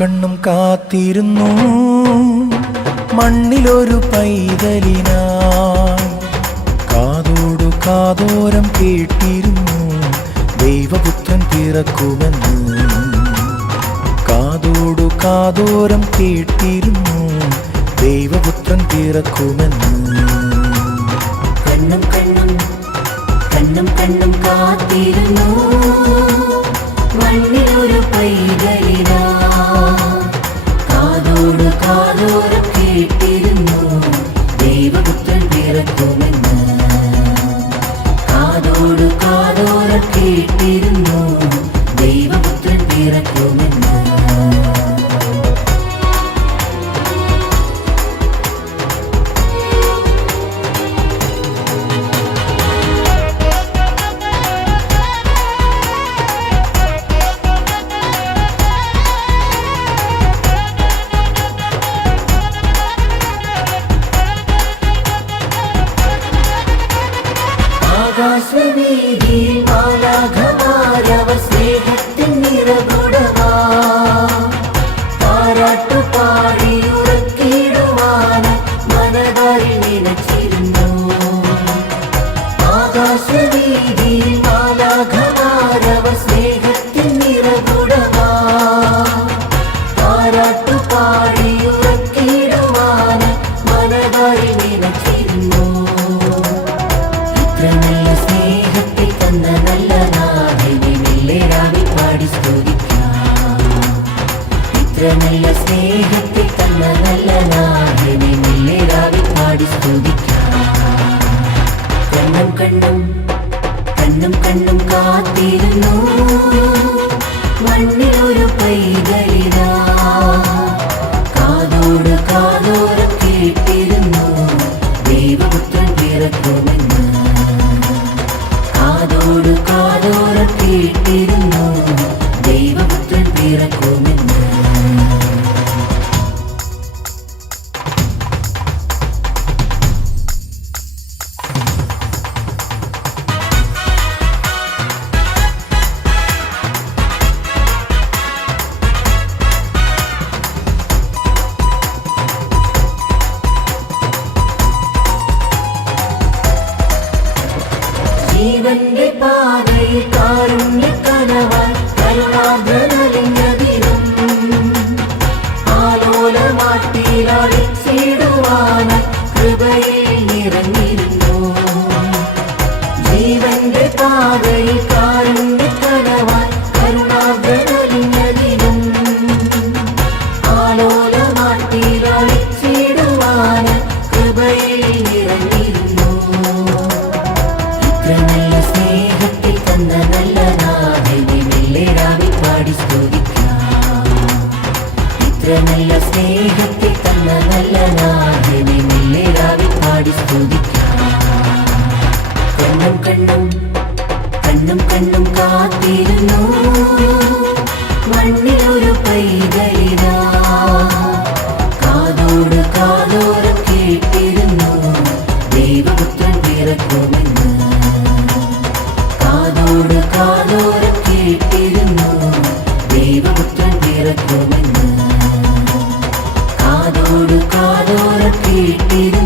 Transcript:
കണ്ണും കാത്തിരുന്നു മണ്ണിലൊരു പൈതലിനായി. കാതോടു കാതോരം കേട്ടിരുന്നു ദൈവപുത്രൻ പിറക്കുമെന്ന്. കാതോടു കാതോരം കേട്ടിരുന്നു ദൈവപുത്രൻ പിറക്കുമെന്ന്. കണ്ണും കണ്ണും കണ്ണും കണ്ണും കാത്തിരുന്നു മണ്ണിലൊരു പൈതലിനാ. കാതോട് കാതോരം കേട്ടിരുന്നു ദൈവപുത്രൻ പിറക്കുമെന്ന്. കാതോട് കാതോരം കേട്ടിരുന്നു ദൈവപുത്രൻ പിറക്കുമെന്ന്. ആകാശവീതിയിൽ മാലാഖമാരവർ സ്നേഹത്തിൻ നിറകുടമാ. താരാട്ടുപാടി ഉറക്കിടുവാനായി മനതാരിൽ നിലച്ചിരുന്നു. ആകാശവീതിയിൽ മാലാഖമാരവർ സ്നേഹത്തിൻ നിറകുടമാ. താരാട്ടുപാടി ഉറക്കിടുവാനായി മനതാരിൽ നിലച്ചിരുന്നു. സ്നേഹത്തെ തന്ന നല്ല നാഥനെ മെല്ലേരാവിൽ പാടി സ്തുതിക്കാം. ഇത്ര നല്ല സ്നേഹത്തെ തന്ന നല്ല നാഥനെ മെല്ലേരാവിൽ പാടി സ്തുതിക്കാം. കണ്ണും കണ്ണും കണ്ണും കണ്ണും കാത്തിരുന്നു മണ്ണിലൊരു പൈതലിനാ. കാതോട് കാതോരം കേട്ടിരുന്നു ദൈവപുത്രൻ പിറക്കുമെന്ന്. കാതോട് കാതോരം കേട്ടിരുന്നു ദൈവപുത്രൻ പിറക്കുമെന്ന്. ജീവന്റെ പാതയിൽ കാരുണ്യക്കനവായി കരുണാദ്രനലിഞ്ഞതിരും ആലോലമാട്ടിയിലടിച്ചിടുവാനായി കൃപയിൽ നിറഞ്ഞിരുന്നു. ജീവന്റെ പാതയിൽ കാരുണ്യക്കനവായി കരുണാദ്രനലിഞ്ഞതിരും ആലോലമാട്ടിയിലടിച്ചിടുവാനായി കൃപയിൽ നിറഞ്ഞിരുന്നു. നല്ല സ്നേഹത്തിൽ തന്ന നല്ല നാഥനെ മെല്ലേരാവിൽ പാടി സ്തുതിക്കാം. ഇത്ര നല്ല സ്നേഹത്തിൽ തന്ന നല്ല നാഥനെ മെല്ലേരാവിൽ പാടി സ്തുതിക്കാം. കണ്ണും കണ്ണും കണ്ണും കണ്ണും കാത്തിരുന്നു മണ്ണിലൊരു പൈതലിനാ. കാതോട് കാതോരം കേട്ടിരുന്നു ദൈവപുത്രൻ പിറക്കുമെന്ന്. കാതോട് കാതോരം കേട്ടിരുന്നു ദൈവപുത്രൻ പിറക്കുമെന്ന്. കാതോട് കാതോരം കേട്ടിരുന്നു